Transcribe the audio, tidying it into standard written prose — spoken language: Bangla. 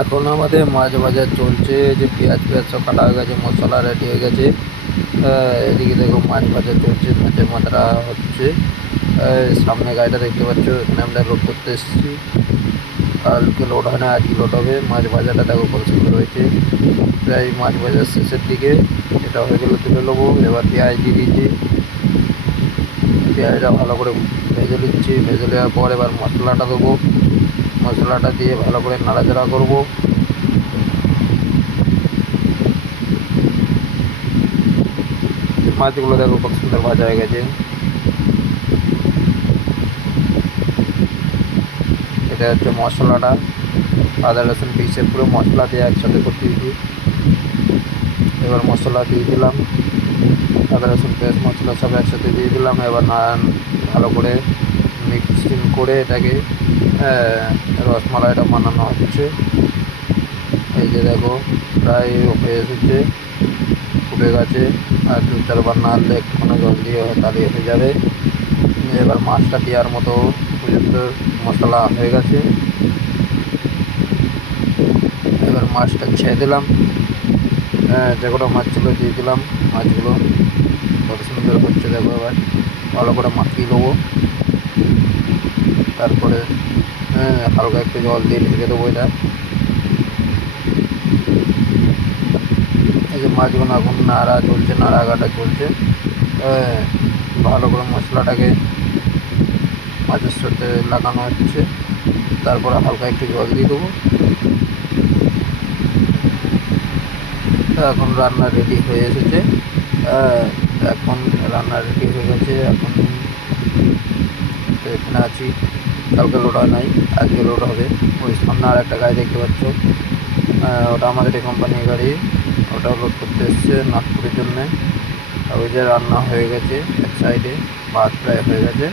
এখন আমাদের মাছ ভাজা চলছে, যে পেঁয়াজ সব কাটা হয়ে গেছে, মশলা রেডি হয়ে গেছে। এদিকে দেখো মাছ ভাজা চলছে, মাছের মাথা হচ্ছে। সামনে গাড়িটা দেখতে পাচ্ছ, এখানে আমরা লোড করতে এসেছি। কালকে লোড হয় না, আজকে লোড হবে। মাছ ভাজাটা দেখো কত সুন্দর হয়েছে। প্রায় মাছ ভাজার শেষের দিকে, এটা হয়ে গেলে তুলে নেবো। এবার পেঁয়াজ দিয়ে দিয়েছি, পেঁয়াজটা ভালো করে ভেজে নিচ্ছি। ভেজে নেওয়ার পর এবার মশলাটা দেবো। মশলাটা দিয়ে ভালো করে নাড়াচাড়া করবো। মাছগুলো দেখো কত সুন্দর ভাজা হয়ে গেছে। এটা হচ্ছে মশলাটা, আদা রসুন পিসে পুরো মশলা দিয়ে একসাথে করতে দিয়েছি। এবার মশলা দিয়ে দিলাম, আদা রসুন পেঁয়াজ মশলা সব একসাথে দিয়ে দিলাম। এবার ভালো করে মিক্সিং করে এটাকে রসমালাইটা বানানো হচ্ছে। এই যে দেখো প্রায় হয়ে এসেছে, ফুটে গেছে। আর 2-4 বার নাড়লে একটুখানি জল দিয়ে তাহলে হয়ে যাবে। এবার মাছটা দেওয়ার মতো পর্যন্ত মশলা হয়ে গেছে। এবার মাছটা ছেড়ে দিলাম, যে কোনো মাছ ছিল দিয়ে দিলাম। মাছগুলো কত সুন্দর হচ্ছে দেখো। এবার ভালো করে মাখিয়ে দেবো। তারপরে হালকা একটু জল দিয়ে ঢেকে দেবো এটা। এই যে মাছগুলো এখন নাড়া চলছে, নাড়াঘাটা চলছে। ভালো করে মশলাটাকে মাছের সাথে লাগানো হচ্ছে। তারপরে হালকা একটু জল দিয়ে দেবো। এখন রান্না রেডি হয়ে এসেছে। এখন রান্না রেডি হয়ে গেছে। এখন তো এখানে আছি, কালকে লোড হয় নাই, আজকে লোড হবে। ওই সামনে আর একটা গাড়ি দেখতে পাচ্ছ, ওটা আমাদের এই কোম্পানির গাড়ি। ওটা লোড করতে এসছে নাগপুরের জন্যে। ওই যে রান্না হয়ে গেছে, এক সাইডে ভাত প্রায় হয়ে গেছে।